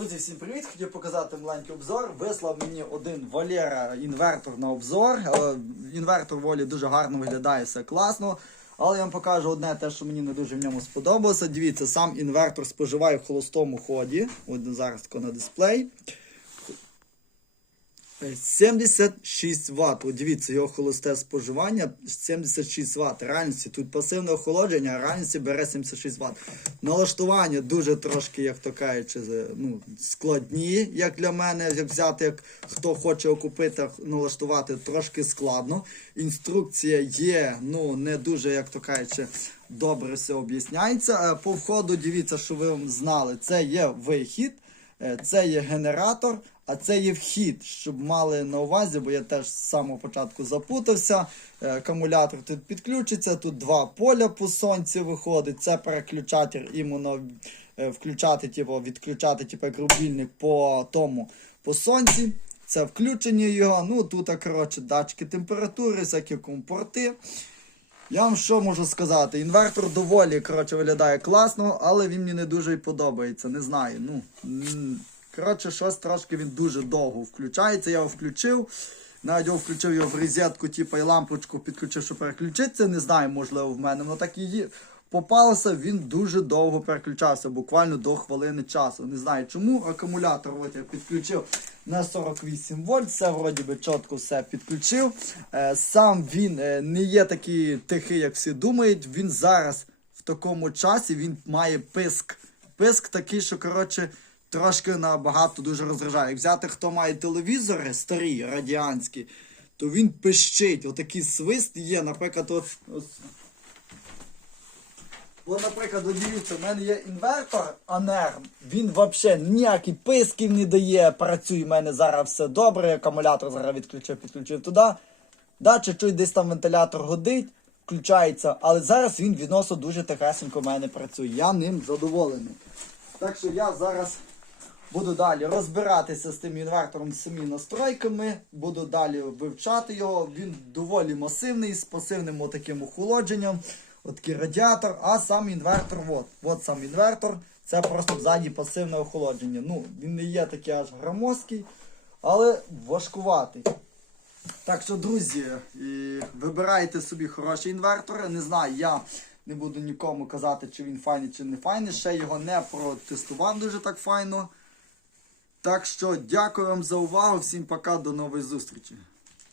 Друзі, всім привіт! Хотів показати маленький обзор. Вислав мені один Валера інвертор на обзор. Е, Інвертор волі дуже гарно виглядає, все класно. Але я вам покажу одне те, що мені не дуже в ньому сподобалося. Дивіться, сам інвертор споживає в холостому ході. От зараз на дисплей. Е, 76 Вт. От дивіться, його холосте споживання 76 Вт. Реальності тут пасивне охолодження, а реальності бере 76 Вт. Налаштування дуже трошки, як то кажучи, ну, складні, як для мене. Як взяти, як хто хоче окупити, налаштувати, трошки складно. Інструкція є, ну не дуже, як то кажучи, добре все об'ясняється. Е, По входу дивіться, що ви знали, це є вихід. Е, Це є генератор, а це є вхід, щоб мали на увазі, бо я теж з самого початку запутався. Е, Акумулятор тут підключиться, тут два поля по сонці виходить. Це переключатель іменно е, включати, типу, відключати, типу, рубільник по тому по сонці. Це включення його. Ну тут, коротше, датчики температури, всякі компорти. Я вам що можу сказати? Інвертор доволі коротше, виглядає класно, але він мені не дуже і подобається. Не знаю. Ну, коротше, щось трошки він дуже довго включається. Я його включив. Навіть його включив його в розетку, типу, і лампочку підключив, щоб переключитися. Не знаю, можливо, в мене. Воно так і є. Попалося, він дуже довго переключався, буквально до хвилини часу. Не знаю чому. Акумулятор от я підключив на 48 вольт, все вроді би чітко все підключив. Е, Сам він е, не є такий тихий, як всі думають. Він зараз в такому часі він має писк. Писк такий, що коротше. Трошки набагато дуже розражає. Як взяти, хто має телевізори старі, радіанські, то він пищить. Отакий свист є. Наприклад, от, ось От, наприклад, дивіться, в мене є інвертор Анер. Він взагалі ніякий писків не дає. Працює в мене зараз все добре. Акумулятор зараз відключив, підключив туди. Да, чуть-чуть десь там вентилятор годить, включається, але зараз він відносно дуже тихесенько в мене працює. Я ним задоволений. Так що я зараз буду далі розбиратися з тим інвертором з самими настройками, буду далі вивчати його. Він доволі масивний, з пасивним отаким охолодженням. Отакий радіатор, а сам інвертор, от, от сам інвертор, це просто ззаді пасивне охолодження. Ну, він не є такий аж громоздкий, але важкуватий. Так що, друзі, і вибирайте собі хороші інвертори. Не знаю, я не буду нікому казати, чи він файний, чи не файний. Ще його не протестував дуже так файно. Так що дякую вам за увагу. Всім пока, до нової зустрічі.